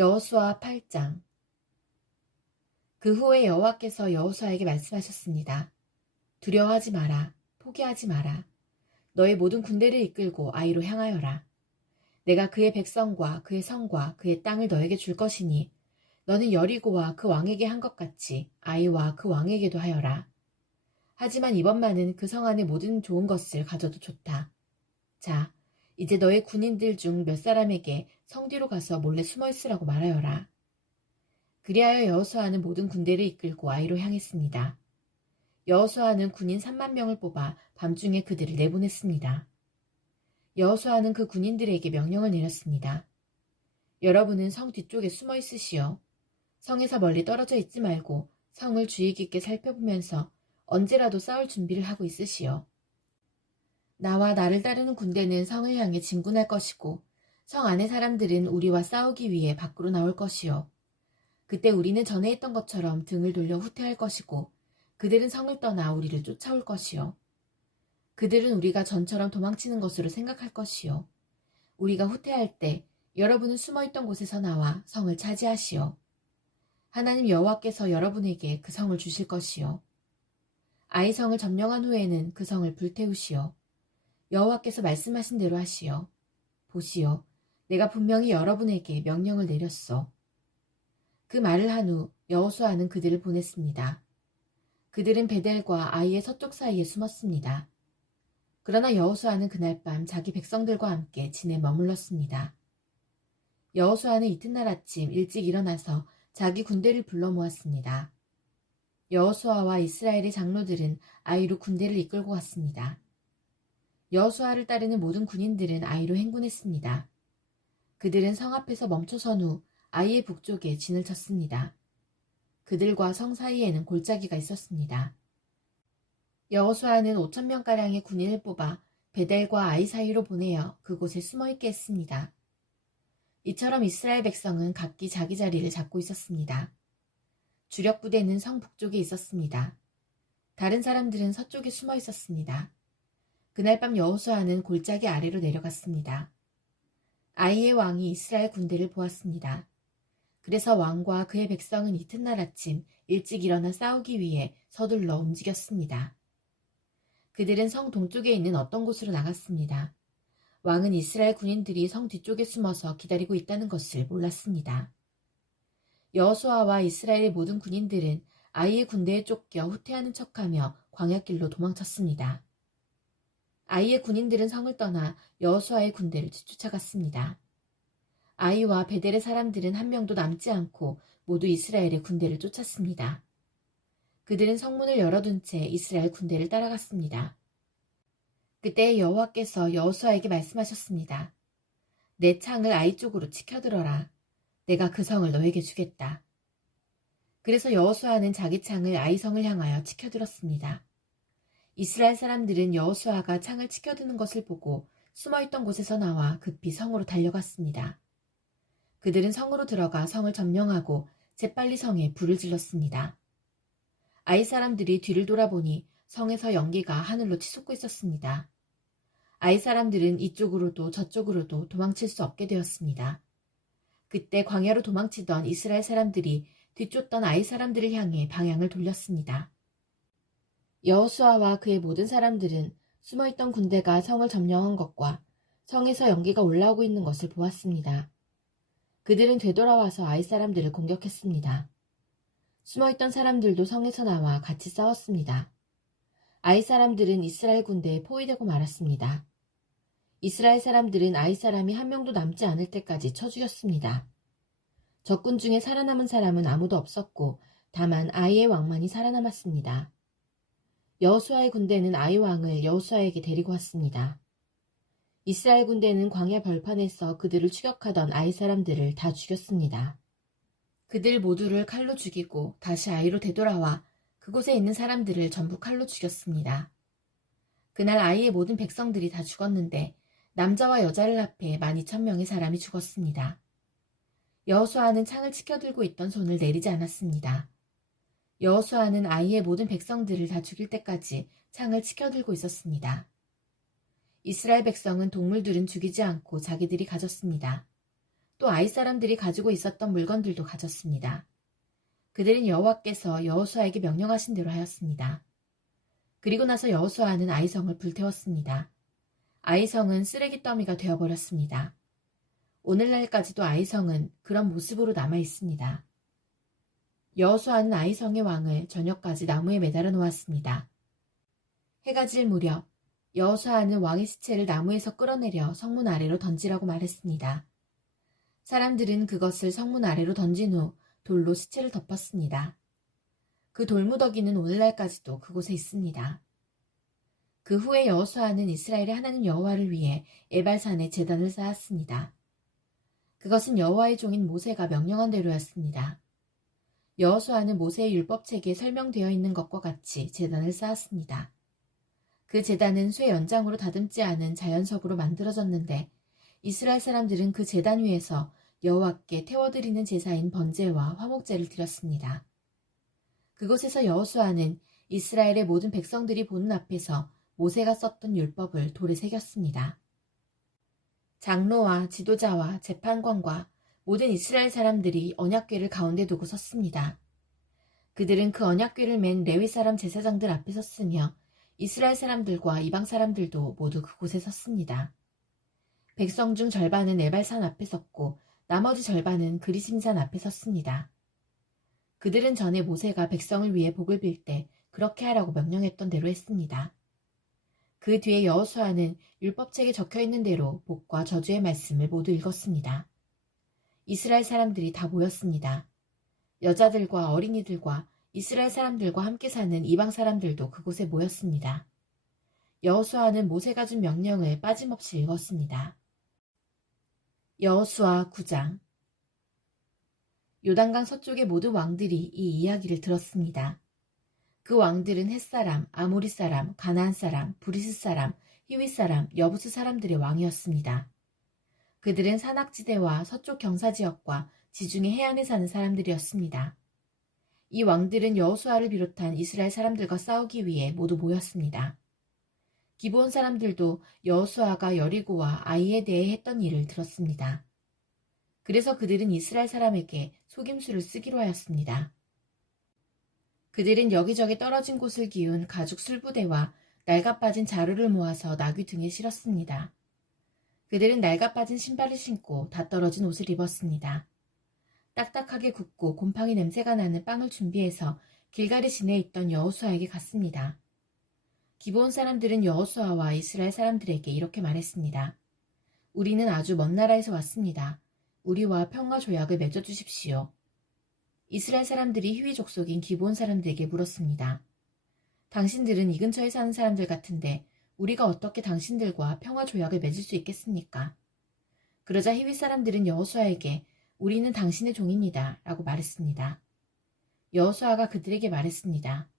여호수아 8장. 그 후에 여호와께서 여호수아에게 말씀하셨습니다. 두려워하지 마라. 포기하지 마라. 너의 모든 군대를 이끌고 아이로 향하여라. 내가 그의 백성과 그의 성과 그의 땅을 너에게 줄 것이니 너는 여리고와 그 왕에게 한 것 같이 아이와 그 왕에게도 하여라. 하지만 이번만은 그 성 안의 모든 좋은 것을 가져도 좋다. 자, 이제 너의 군인들 중 몇 사람에게 성 뒤로 가서 몰래 숨어 있으라고 말하여라. 그리하여 여호수아는 모든 군대를 이끌고 아이로 향했습니다. 여호수아는 군인 3만 명을 뽑아 밤중에 그들을 내보냈습니다. 여호수아는 그 군인들에게 명령을 내렸습니다. 여러분은 성 뒤쪽에 숨어 있으시오. 성에서 멀리 떨어져 있지 말고 성을 주의 깊게 살펴보면서 언제라도 싸울 준비를 하고 있으시오. 나와 나를 따르는 군대는 성을 향해 진군할 것이고 성 안의 사람들은 우리와 싸우기 위해 밖으로 나올 것이오. 그때 우리는 전에 했던 것처럼 등을 돌려 후퇴할 것이고 그들은 성을 떠나 우리를 쫓아올 것이오. 그들은 우리가 전처럼 도망치는 것으로 생각할 것이오. 우리가 후퇴할 때 여러분은 숨어있던 곳에서 나와 성을 차지하시오. 하나님 여호와께서 여러분에게 그 성을 주실 것이오. 아이 성을 점령한 후에는 그 성을 불태우시오. 여호와께서 말씀하신 대로 하시오. 보시오. 내가 분명히 여러분에게 명령을 내렸소. 그 말을 한 후 여호수아는 그들을 보냈습니다. 그들은 베델과 아이의 서쪽 사이에 숨었습니다. 그러나 여호수아는 그날 밤 자기 백성들과 함께 진에 머물렀습니다. 여호수아는 이튿날 아침 일찍 일어나서 자기 군대를 불러 모았습니다. 여호수아와 이스라엘의 장로들은 아이로 군대를 이끌고 갔습니다. 여호수아를 따르는 모든 군인들은 아이로 행군했습니다. 그들은 성 앞에서 멈춰선 후 아이의 북쪽에 진을 쳤습니다. 그들과 성 사이에는 골짜기가 있었습니다. 여호수아는 5,000명가량의 군인을 뽑아 베델과 아이 사이로 보내어 그곳에 숨어있게 했습니다. 이처럼 이스라엘 백성은 각기 자기 자리를 잡고 있었습니다. 주력 부대는 성 북쪽에 있었습니다. 다른 사람들은 서쪽에 숨어 있었습니다. 그날 밤 여호수아는 골짜기 아래로 내려갔습니다. 아이의 왕이 이스라엘 군대를 보았습니다. 그래서 왕과 그의 백성은 이튿날 아침 일찍 일어나 싸우기 위해 서둘러 움직였습니다. 그들은 성 동쪽에 있는 어떤 곳으로 나갔습니다. 왕은 이스라엘 군인들이 성 뒤쪽에 숨어서 기다리고 있다는 것을 몰랐습니다. 여호수아와 이스라엘의 모든 군인들은 아이의 군대에 쫓겨 후퇴하는 척하며 광야길로 도망쳤습니다. 아이의 군인들은 성을 떠나 여호수아의 군대를 뒤쫓아갔습니다. 아이와 베델의 사람들은 한 명도 남지 않고 모두 이스라엘의 군대를 쫓았습니다. 그들은 성문을 열어둔 채 이스라엘 군대를 따라갔습니다. 그때 여호와께서 여호수아에게 말씀하셨습니다. 내 창을 아이 쪽으로 치켜들어라. 내가 그 성을 너에게 주겠다. 그래서 여호수아는 자기 창을 아이 성을 향하여 치켜들었습니다. 이스라엘 사람들은 여호수아가 창을 치켜드는 것을 보고 숨어있던 곳에서 나와 급히 성으로 달려갔습니다. 그들은 성으로 들어가 성을 점령하고 재빨리 성에 불을 질렀습니다. 아이 사람들이 뒤를 돌아보니 성에서 연기가 하늘로 치솟고 있었습니다. 아이 사람들은 이쪽으로도 저쪽으로도 도망칠 수 없게 되었습니다. 그때 광야로 도망치던 이스라엘 사람들이 뒤쫓던 아이 사람들을 향해 방향을 돌렸습니다. 여호수아와 그의 모든 사람들은 숨어있던 군대가 성을 점령한 것과 성에서 연기가 올라오고 있는 것을 보았습니다. 그들은 되돌아와서 아이 사람들을 공격했습니다. 숨어있던 사람들도 성에서 나와 같이 싸웠습니다. 아이 사람들은 이스라엘 군대에 포위되고 말았습니다. 이스라엘 사람들은 아이 사람이 한 명도 남지 않을 때까지 쳐 죽였습니다. 적군 중에 살아남은 사람은 아무도 없었고 다만 아이의 왕만이 살아남았습니다. 여호수아의 군대는 아이 왕을 여호수아에게 데리고 왔습니다. 이스라엘 군대는 광야 벌판에서 그들을 추격하던 아이 사람들을 다 죽였습니다. 그들 모두를 칼로 죽이고 다시 아이로 되돌아와 그곳에 있는 사람들을 전부 칼로 죽였습니다. 그날 아이의 모든 백성들이 다 죽었는데 남자와 여자를 합해 12,000명의 사람이 죽었습니다. 여호수아는 창을 치켜들고 있던 손을 내리지 않았습니다. 여호수아는 아이의 모든 백성들을 다 죽일 때까지 창을 치켜들고 있었습니다. 이스라엘 백성은 동물들은 죽이지 않고 자기들이 가졌습니다. 또 아이 사람들이 가지고 있었던 물건들도 가졌습니다. 그들은 여호와께서 여호수아에게 명령하신 대로 하였습니다. 그리고 나서 여호수아는 아이성을 불태웠습니다. 아이성은 쓰레기 더미가 되어버렸습니다. 오늘날까지도 아이성은 그런 모습으로 남아 있습니다. 여호수아는 아이성의 왕을 저녁까지 나무에 매달아 놓았습니다. 해가 질 무렵 여호수아는 왕의 시체를 나무에서 끌어내려 성문 아래로 던지라고 말했습니다. 사람들은 그것을 성문 아래로 던진 후 돌로 시체를 덮었습니다. 그 돌무더기는 오늘날까지도 그곳에 있습니다. 그 후에 여호수아는 이스라엘의 하나님 여호와를 위해 에발산에 제단을 쌓았습니다. 그것은 여호와의 종인 모세가 명령한 대로였습니다. 여호수아는 모세의 율법책에 설명되어 있는 것과 같이 제단을 쌓았습니다. 그 제단은 쇠 연장으로 다듬지 않은 자연석으로 만들어졌는데 이스라엘 사람들은 그 제단 위에서 여호와께 태워드리는 제사인 번제와 화목제를 드렸습니다. 그곳에서 여호수아는 이스라엘의 모든 백성들이 보는 앞에서 모세가 썼던 율법을 돌에 새겼습니다. 장로와 지도자와 재판관과 모든 이스라엘 사람들이 언약궤를 가운데 두고 섰습니다. 그들은 그 언약궤를 맨 레위 사람 제사장들 앞에 섰으며 이스라엘 사람들과 이방 사람들도 모두 그곳에 섰습니다. 백성 중 절반은 에발산 앞에 섰고 나머지 절반은 그리심산 앞에 섰습니다. 그들은 전에 모세가 백성을 위해 복을 빌 때 그렇게 하라고 명령했던 대로 했습니다. 그 뒤에 여호수아는 율법책에 적혀있는 대로 복과 저주의 말씀을 모두 읽었습니다. 이스라엘 사람들이 다 모였습니다. 여자들과 어린이들과 이스라엘 사람들과 함께 사는 이방 사람들도 그곳에 모였습니다. 여호수아는 모세가 준 명령을 빠짐없이 읽었습니다. 여호수아 9장. 요단강 서쪽의 모든 왕들이 이 이야기를 들었습니다. 그 왕들은 헷사람, 아모리 사람, 가나안 사람, 브리스 사람, 히윗 사람, 여부스 사람들의 왕이었습니다. 그들은 산악지대와 서쪽 경사지역과 지중해 해안에 사는 사람들이었습니다. 이 왕들은 여호수아를 비롯한 이스라엘 사람들과 싸우기 위해 모두 모였습니다. 기브온 사람들도 여호수아가 여리고와 아이에 대해 했던 일을 들었습니다. 그래서 그들은 이스라엘 사람에게 속임수를 쓰기로 하였습니다. 그들은 여기저기 떨어진 곳을 기운 가죽 술부대와 낡아빠진 자루를 모아서 나귀 등에 실었습니다. 그들은 낡아빠진 신발을 신고 다 떨어진 옷을 입었습니다. 딱딱하게 굽고 곰팡이 냄새가 나는 빵을 준비해서 길가리 시내에 있던 여호수아에게 갔습니다. 기브온 사람들은 여호수아와 이스라엘 사람들에게 이렇게 말했습니다. 우리는 아주 먼 나라에서 왔습니다. 우리와 평화 조약을 맺어주십시오. 이스라엘 사람들이 히위 족속인 기브온 사람들에게 물었습니다. 당신들은 이 근처에 사는 사람들 같은데 우리가 어떻게 당신들과 평화 조약을 맺을 수 있겠습니까? 그러자 히위 사람들은 여호수아에게 우리는 당신의 종입니다. 라고 말했습니다. 여호수아가 그들에게 말했습니다.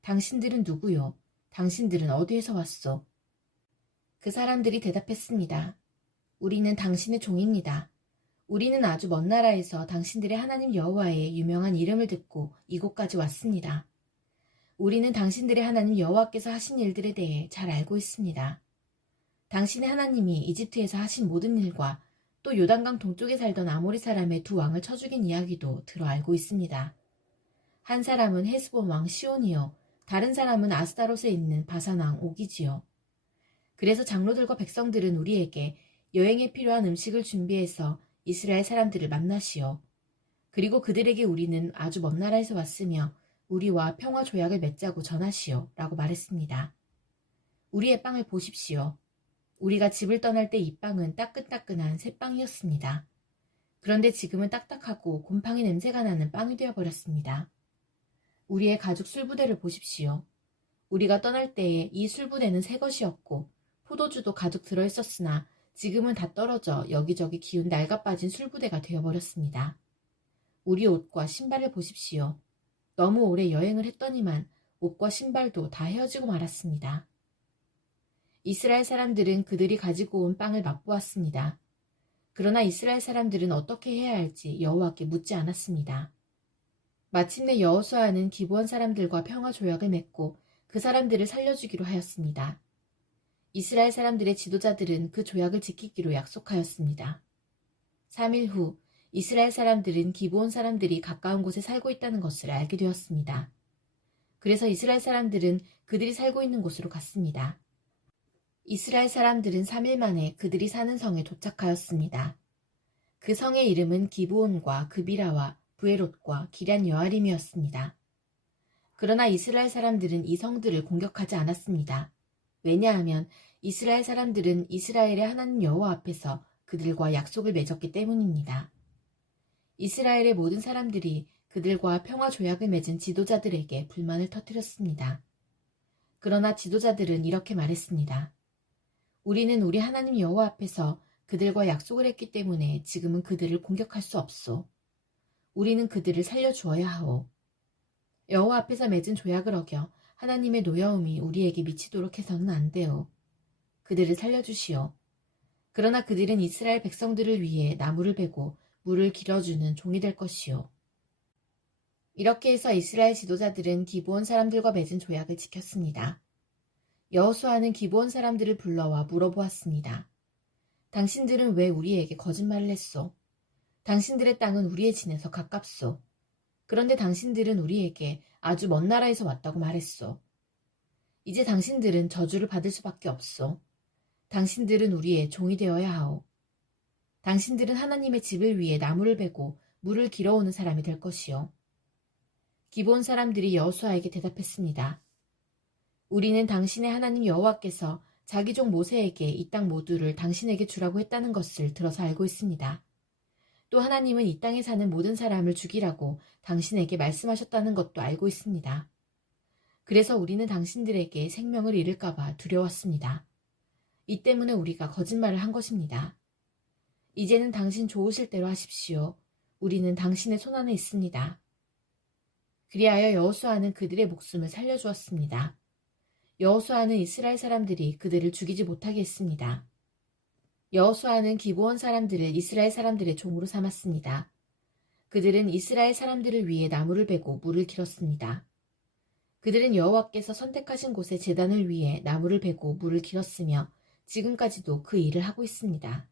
당신들은 누구요? 당신들은 어디에서 왔소? 그 사람들이 대답했습니다. 우리는 당신의 종입니다. 우리는 아주 먼 나라에서 당신들의 하나님 여호와의 유명한 이름을 듣고 이곳까지 왔습니다. 우리는 당신들의 하나님 여호와께서 하신 일들에 대해 잘 알고 있습니다. 당신의 하나님이 이집트에서 하신 모든 일과 또 요단강 동쪽에 살던 아모리 사람의 두 왕을 쳐 죽인 이야기도 들어 알고 있습니다. 한 사람은 헤스본 왕 시온이요, 다른 사람은 아스다롯에 있는 바산 왕 옥이지요. 그래서 장로들과 백성들은 우리에게 여행에 필요한 음식을 준비해서 이스라엘 사람들을 만나시오. 그리고 그들에게 우리는 아주 먼 나라에서 왔으며 우리와 평화 조약을 맺자고 전하시오. 라고 말했습니다. 우리의 빵을 보십시오. 우리가 집을 떠날 때 이 빵은 따끈따끈한 새빵이었습니다. 그런데 지금은 딱딱하고 곰팡이 냄새가 나는 빵이 되어버렸습니다. 우리의 가죽 술부대를 보십시오. 우리가 떠날 때에 이 술부대는 새 것이었고 포도주도 가득 들어있었으나 지금은 다 떨어져 여기저기 기운 낡아빠진 술부대가 되어버렸습니다. 우리 옷과 신발을 보십시오. 너무 오래 여행을 했더니만 옷과 신발도 다 헤어지고 말았습니다. 이스라엘 사람들은 그들이 가지고 온 빵을 맛보았습니다. 그러나 이스라엘 사람들은 어떻게 해야 할지 여호와께 묻지 않았습니다. 마침내 여호수아는 기브온 사람들과 평화 조약을 맺고 그 사람들을 살려주기로 하였습니다. 이스라엘 사람들의 지도자들은 그 조약을 지키기로 약속하였습니다. 3일 후 이스라엘 사람들은 기브온 사람들이 가까운 곳에 살고 있다는 것을 알게 되었습니다. 그래서 이스라엘 사람들은 그들이 살고 있는 곳으로 갔습니다. 이스라엘 사람들은 3일 만에 그들이 사는 성에 도착하였습니다. 그 성의 이름은 기브온과 그비라와 브에롯과 기럇 여아림이었습니다. 그러나 이스라엘 사람들은 이 성들을 공격하지 않았습니다. 왜냐하면 이스라엘 사람들은 이스라엘의 하나님 여호와 앞에서 그들과 약속을 맺었기 때문입니다. 이스라엘의 모든 사람들이 그들과 평화 조약을 맺은 지도자들에게 불만을 터뜨렸습니다. 그러나 지도자들은 이렇게 말했습니다. 우리는 우리 하나님 여호와 앞에서 그들과 약속을 했기 때문에 지금은 그들을 공격할 수 없소. 우리는 그들을 살려주어야 하오. 여호와 앞에서 맺은 조약을 어겨 하나님의 노여움이 우리에게 미치도록 해서는 안 돼요. 그들을 살려주시오. 그러나 그들은 이스라엘 백성들을 위해 나무를 베고 물을 길어주는 종이 될 것이오. 이렇게 해서 이스라엘 지도자들은 기브온 사람들과 맺은 조약을 지켰습니다. 여호수아는 기브온 사람들을 불러와 물어보았습니다. 당신들은 왜 우리에게 거짓말을 했소? 당신들의 땅은 우리의 진에서 가깝소. 그런데 당신들은 우리에게 아주 먼 나라에서 왔다고 말했소. 이제 당신들은 저주를 받을 수밖에 없소. 당신들은 우리의 종이 되어야 하오. 당신들은 하나님의 집을 위해 나무를 베고 물을 길어오는 사람이 될 것이요. 기브온 사람들이 여호수아에게 대답했습니다. 우리는 당신의 하나님 여호와께서 자기 종 모세에게 이 땅 모두를 당신에게 주라고 했다는 것을 들어서 알고 있습니다. 또 하나님은 이 땅에 사는 모든 사람을 죽이라고 당신에게 말씀하셨다는 것도 알고 있습니다. 그래서 우리는 당신들에게 생명을 잃을까봐 두려웠습니다. 이 때문에 우리가 거짓말을 한 것입니다. 이제는 당신 좋으실 대로 하십시오. 우리는 당신의 손안에 있습니다. 그리하여 여호수아는 그들의 목숨을 살려주었습니다. 여호수아는 이스라엘 사람들이 그들을 죽이지 못하게 했습니다. 여호수아는 기브온 사람들을 이스라엘 사람들의 종으로 삼았습니다. 그들은 이스라엘 사람들을 위해 나무를 베고 물을 길었습니다. 그들은 여호와께서 선택하신 곳에 제단을 위해 나무를 베고 물을 길었으며 지금까지도 그 일을 하고 있습니다.